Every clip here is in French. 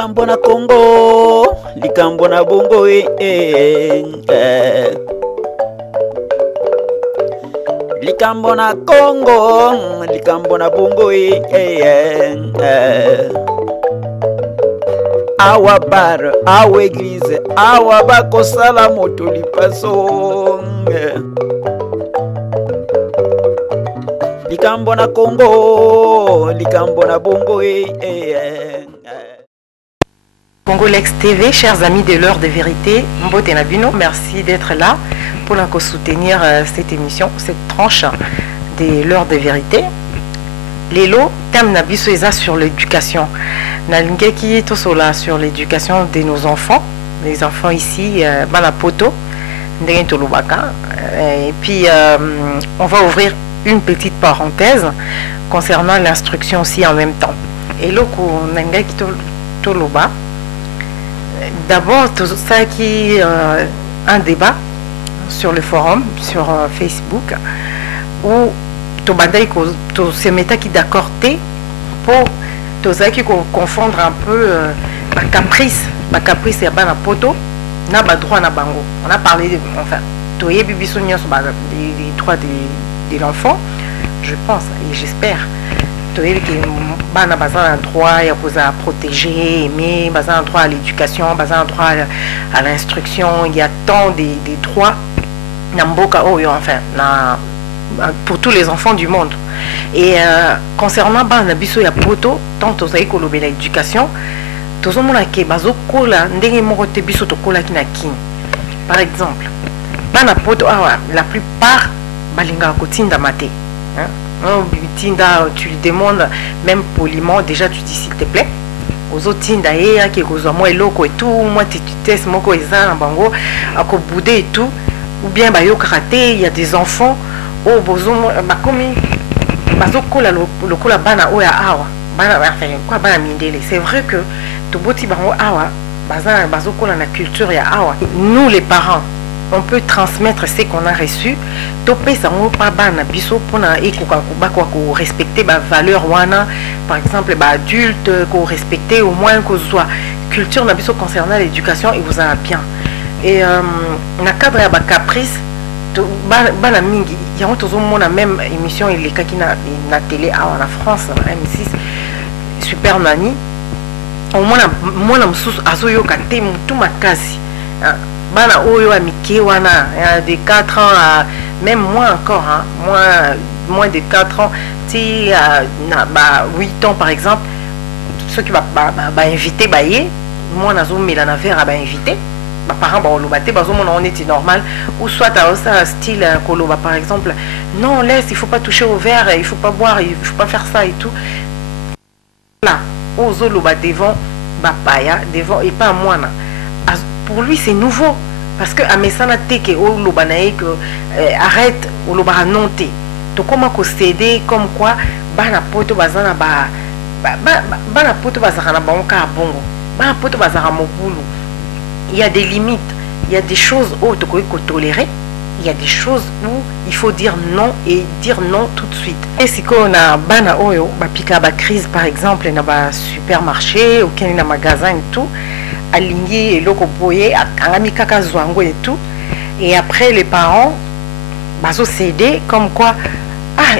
likambo na Congo, likambo na bongo likambo na Congo, likambo na bongo awa bar, awa église, awa bakosala moto lipaso likambo na Congo, likambo na bongo Congolex TV, chers amis de l'heure de vérité, Mbote Nabino, merci d'être là pour nous soutenir cette émission, cette tranche de l'heure de vérité. Lelo, thème Nabiso Eza sur l'éducation. Nalingeki Tosola sur l'éducation de nos enfants, les enfants ici, Banapoto, Ndengentolubaka. Et puis, on va ouvrir une petite parenthèse concernant l'instruction aussi en même temps. Et là, Nangeki Toluba. D'abord, ça qui un débat sur le forum, sur Facebook, où tout se mettait qui d'accord pour tout ça qui confondre un peu ma caprice et la poto, n'a pas droit na bango. On a parlé enfin, tout est bibisonnion sur les droits de l'enfant, je pense et j'espère. Tout est que bana bazan un droit à protéger, aimer, bazan un droit à l'éducation, bazan un droit à l'instruction. Il y a tant des droits namboka enfin pour tous les enfants du monde. Et concernant bana biso ya poto, tant aux écoles l'éducation, tous les gens qui bazo kola ndenge moko te biso to kola ki na kini. Par exemple, bana poto la plupart balinga kotinda mate. Tu lui demandes même poliment, déjà tu dis s'il te plaît. Aux autres tinda qui moi loko et tout, moi tu testes moko eza bango à boudé et tout, ou bien yo karaté, il y a des enfants oh bozo bakomi bazo kola le kola bana oya awa bana enfin quoi bana mindele. C'est vrai que to boti bango awa bazo kola na culture ya awa. Nous les parents, on peut transmettre ce qu'on a reçu. Topé ça on pas bana biso pona ko respecter ba valeur wana, par exemple ba adulte ko respecter au moins que soit culture na biso concernant l'éducation et vous en a bien. Et na cadre ya ba caprice to bana mingi ya on tozo mona même émission il est kaki na télé en France na M6 Super Nani au mona msusu azoyo kate mutu makasi. Bana oyo amiki wana de 4 ans à même moins encore hein, moins de 4 ans si 8 ans par exemple ceux qui va inviter baye moi nazo melana vers ba inviter ba parents ba lobate bazo mona on était normal ou soit à ça style koloba par exemple non laisse il faut pas toucher au verre il faut pas boire il faut pas faire ça et tout là ozo loba devant ba paya devant et pas moi. Pour lui c'est nouveau parce que à mesana teke o lobanae que arrête o lobara nonté to comment ko céder comme quoi bana poto bazana bana poto bazana na banka bongo bana poto bazana mobulu. Il y a des limites, il y a des choses où tu peux tolérer, il y a des choses où il faut dire non et dire non tout de suite. Et si on a bana oyo ba pika ba crise par exemple na ba supermarché ou ken na magasin et tout aligné et loko boye angami kaka zwango et tout et après les parents bazo céder comme quoi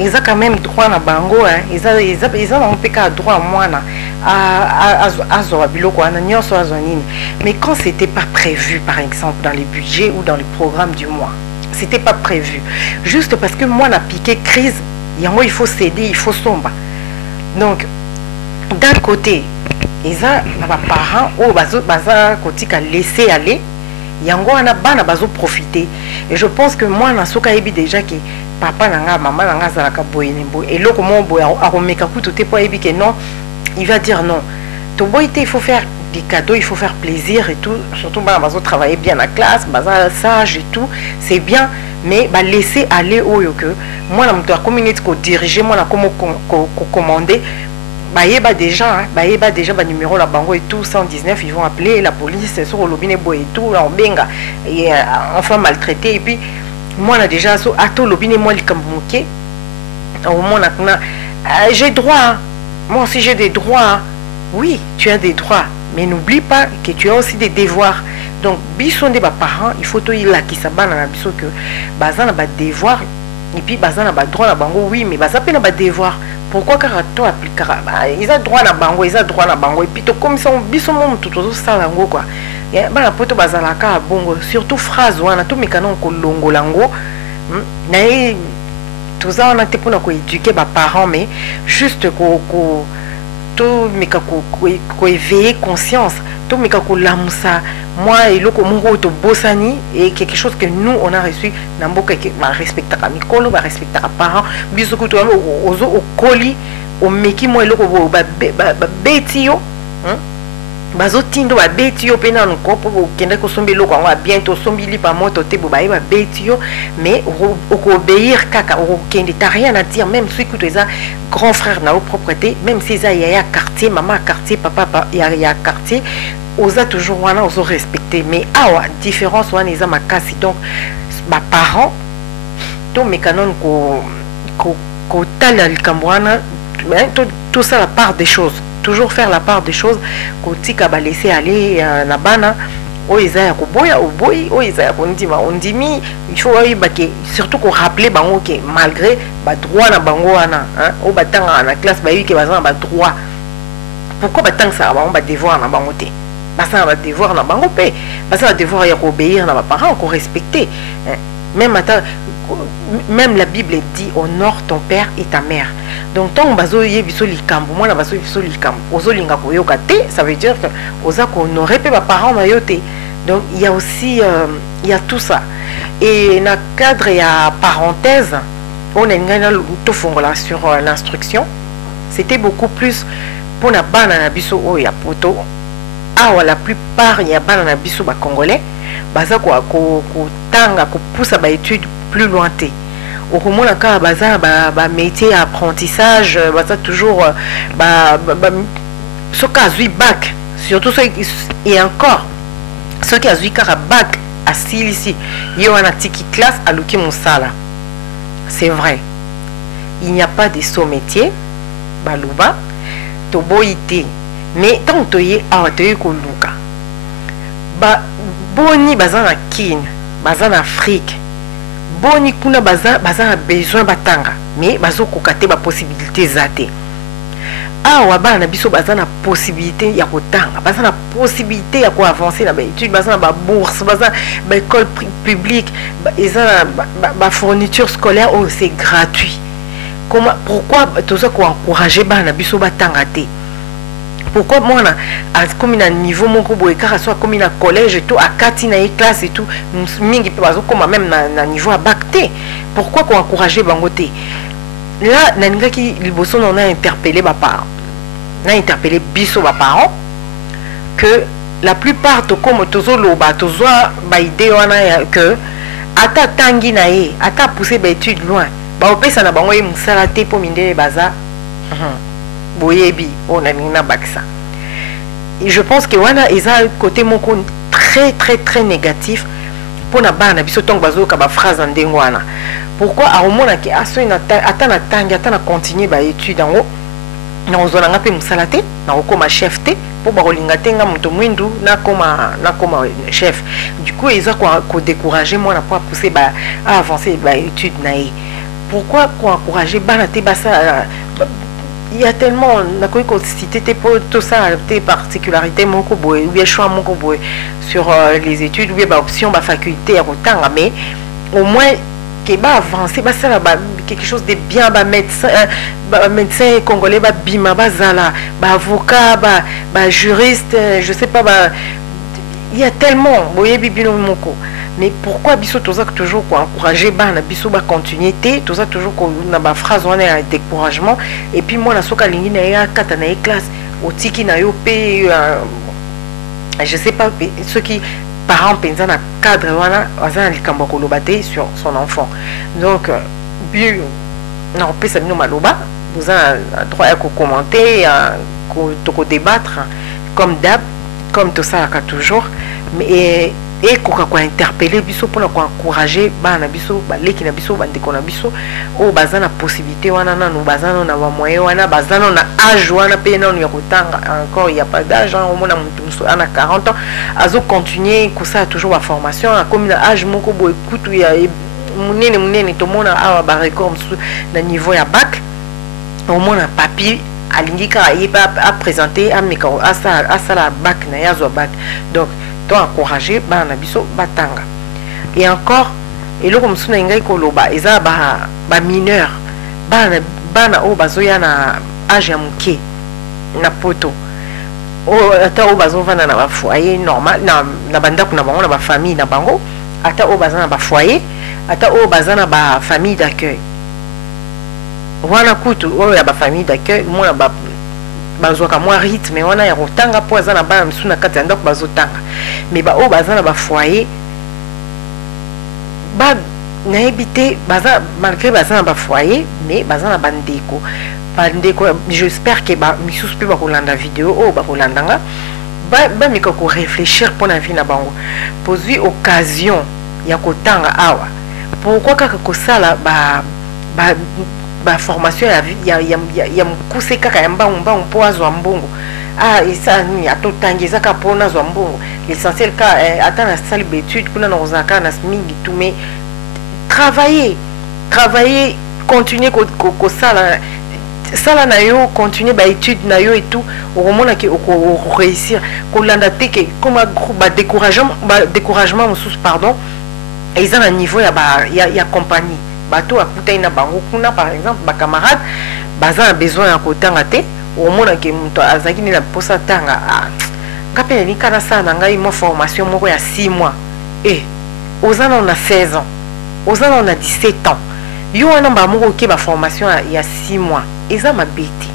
ils ont quand même droit na bango hein ils ont peka droit mwana biloko ana nyonso azwanini. Mais quand c'était pas prévu par exemple dans les budgets ou dans les programmes du mois, c'était pas prévu juste parce que moi n'a piqué crise yango il faut céder, il faut somba. Donc d'un côté ils ont na parents ou baza kotika laisser aller yango ana bana bazo profiter. Et je pense que moi na soka ebi déjà que papa nanga maman nanga zalaka boyenembo et loko mo boya aromeka kutu te po ebi que non il va dire non to boyité il faut faire des cadeaux, il faut faire plaisir et tout, surtout bana bazo travailler bien la classe baza sage et tout c'est bien mais bah laisser aller au yo que moi na mto community ko diriger moi na comment commander bah déjà bah numéro la bango et tout 119 ils vont appeler la police sur le lobby et tout là on benga et enfin maltraité et puis moi on a déjà so ato lobby moi le kambuke au moins j'ai droit hein. Moi aussi j'ai des droits hein. Oui tu as des droits mais n'oublie pas que tu as aussi des devoirs. Donc biso des parents, il faut il là qui s'abana na biso que baza na ba devoir et puis baza na ba droit na bango oui mais baza pe na ba devoir. Pourquoi car toi appliquer ils ont droit na bango, ils ont droit na bango et puis to comme ça biso mon tout ça lango quoi. Ya bana poto bazala ka bongo surtout phrase wana to mekana ko longolango na tout ça on a été pour nous éduquer les parents mais juste ko tout mais ko éveiller conscience tout mais ko lamusa moi et le ko to bosani et quelque chose que nous on a reçu na mboka que va respecter ka mikolo va respecter ka parents biso ko to ozo o koli o meki moi le ko ba betio bazo tindo ba betio pena no kopo kende ko sombi lo kwa bientôt sombi li pa moto te bo ba betio mais o obéir kaka o kende t'as rien à dire même si tu es grand frère na propreté même si ça y a quartier maman quartier papa y a quartier osa toujours wana oso respecter mais awa différence wana eza makasi donc ba parents to mekanon ko tala likambwana tout ça la part des choses toujours faire la part des choses kotika ba laisser aller na bana o ezaya ko boya o boy o ezaya ko ndima ondimi il faut que surtout ko rappeler bango que malgré ba droit na bango wana o batanga na classe ba yiki bazana ba droit pourquoi batanga ça ba devoir na bango te basa ba devoir na bango pe basa devoir ya ko obéir na ba parents ko respecter même la Bible dit honore ton père et ta mère. Donc tant bazo yebiso likambo moi na bazo yebiso likambo ozo linga ko yokate ça veut dire que oza ko honorer pe ba parents na yote. Donc il y a aussi il y a tout ça et na cadre ya parenthèse on a ngana to fongola sur l'instruction c'était beaucoup plus pour na bana na biso o ya poto la plupart ya bana na biso ba congolais baza ko tanga ko poussa ba études plus loin té au moment là baza ba métier apprentissage baza toujours ce cas oui bac surtout ceux et encore ceux qui a eu car bac à ici yo ana tiki classe à luki mosala c'est vrai il n'y a pas de saut métier baluba to boité mais tant to y a to y ko luka ba boni baza na kin baza na Afrique boni kuna baza a besoin batanga mais bazo kokate ba possibilité zate awa bana biso baza na possibilité ya kotanga baza na possibilité ya ko avancer na ba études baza na ba bourse baza ba école publique eza ba fourniture scolaire oh c'est gratuit comment pourquoi tozo ko encourager bana biso batanga te. Pourquoi moi comme un niveau mon boy car soit comme un collège et tout à katina et classe et tout mingi pe bazo comme même na niveau à bac T pourquoi qu'on encourager bangoté là naninga ki liboso on a interpellé ba parents on a interpellé biso ba parents que la plupart to comme tozo loba tozo ba idée wana que ata tangi na e ata pousser ba études loin ba opesa na bango e musala te po mindele baza boyebi on a mina baksa et je pense que wana eza côté mon très très très négatif pour na bana biso tong bazo ka ba phrase ndengwana pourquoi a romona ki aso ina atana tangi atana continuer ba étude ngo na ozona ngape musalate na okoma chef te pour ba kolinga tenga muto mwindu na koma chef du coup eza ko décourager moi na pour pousser ba à avancer ba étude na e pourquoi ko encourager bana te basa il y a tellement on a cité tout ça tes particularités mon koboy ou bien choix mon koboy sur les études ou bien option ba faculté à autant mais au moins que ba avancer ba ça quelque chose de bien ba médecin congolais ba bima ba zala ba avocat ba juriste je sais pas il y a tellement boye bibino moko. Mais pourquoi biso toza toujours quoi encourager bana biso ba continuité toza toujours ko na ba phrase on a découragement et puis moi na soka lingi na ya kata na classe otiki na yo pe je sais pas ceux qui parents pensa na cadre wana azana likambo ko lobate sur son enfant donc bien non pe ça no maloba vous avez droit à commenter à débattre comme d'hab comme tout ça toujours mais et quoi interpeller biso pour encourager bana biso baleki na biso bandeko na biso o bazana possibilité wana nanu bazana na ba moyen wana bazana na âge wana pe nanu ya kotanga encore il y a pas d'âge au moins mutu ana 40 ans azo continuer ko ça toujours la formation comme na âge moko bo écoute ya munene to mona awa ba record na niveau ya bac au moins un papier alingika a présenter à micro à ça la bac na ya zo bac donc encourager bana biso batanga et encore et le comme suna ngai koloba eza ba mineur bana o bazoya na âge ya muke na poto o ata o bazo vana na ba foyer normal na bandako na bango na ba famille na bango ata o bazana ba foyer ata o bazana ba famille d'accueil wana kutu o ya ba famille d'accueil mona ba bazwaka mwa rythme wana ya kotanga po aza na bana misu na kati ya ndako bazotanga mais ba o baza na ba foyer ba nayebi te baza malgré baza na ba foyer mais baza na bandeko j'espère que ba misusu pe bakolanda video o bakolandanga ba mika ko réfléchir pour na vie na bango pozwi occasion ya kotanga awa pourquoi kaka kosala ba formation ya mukuse kaka ya mbangu po azwa mbongo isa ni atotangiza ka pona azwa mbongo l'essentiel ka ata na salle d'étude kuna na ozaka na mingi tout mais travailler continuer ko sala na yo continuer ba étude na yo et tout au moment que au réussir ko landa te que comme ba découragement pardon et ils ont un niveau ya compagnie bato akuta ina bango kuna par exemple ba camarade baza besoin ya kotanga te au mona ke muto azaki ni na posa tanga ngapela ni kana sana ngai mo formation moko ya 6 mois ozana on a 16 ans ozana on a 17 ans yo wana ba moko ke ba formation ya 6 mois eza mabeti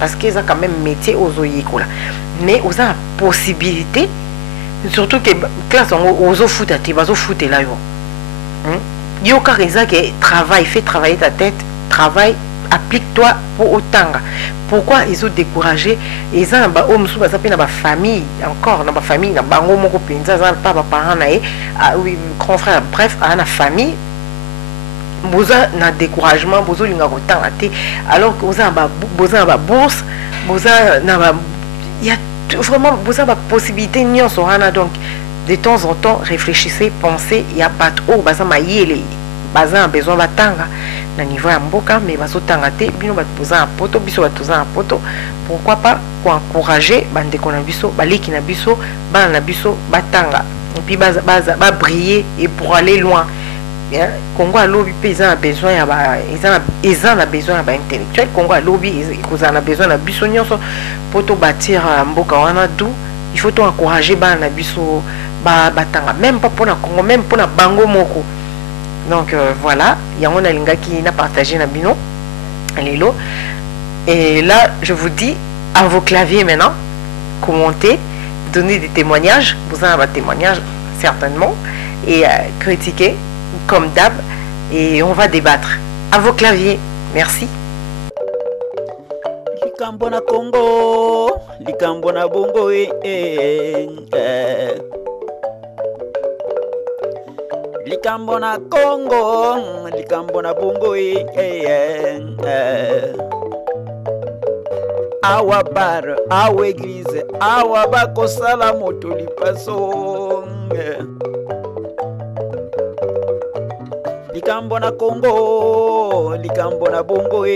parce que eza quand même métier ozoyikola mais oza possibilité surtout que classe ozo futa te bazo futela yo yo carrément que travail, fais travailler ta tête, travail, applique-toi pour autant. Pourquoi ils ont découragé? Ils ont ba homme sous ba famille encore dans ba famille na bango moko penza za pas ba parents na oui grand frère bref à la famille boza na découragement bozo linga kotanga te alors que boza ba bourse boza na ba il y a vraiment boza ba possibilité nyonso wana donc de temps en temps réfléchissez pensez il y a pas trop baza mayele baza besoin batanga na niveau ya mboka mais bazotanga te bino batoza poto biso batoza poto pourquoi pas pour encourager bandeko na biso baleki na biso bana na biso batanga et puis baza briller et pour aller loin Congo a lobby paysan a besoin ya ba ils a besoin ya ba intellectuel Congo a lobby ils a besoin na biso nyonso poto bâtir mboka wana d'où il faut encourager bana na biso batanga même pas pour na Congo même pour na bango moko donc voilà il y a un linga qui n'a partagé na bino lelo et là je vous dis à vos claviers maintenant commentez donnez des témoignages vous avez un témoignage certainement et critiquez comme d'hab et on va débattre à vos claviers merci. Likambo na Congo likambo na bongo likambo na Congo likambo na bongo awa bar awa église awa bakosala moto lipaso likambo na Congo likambo na bongo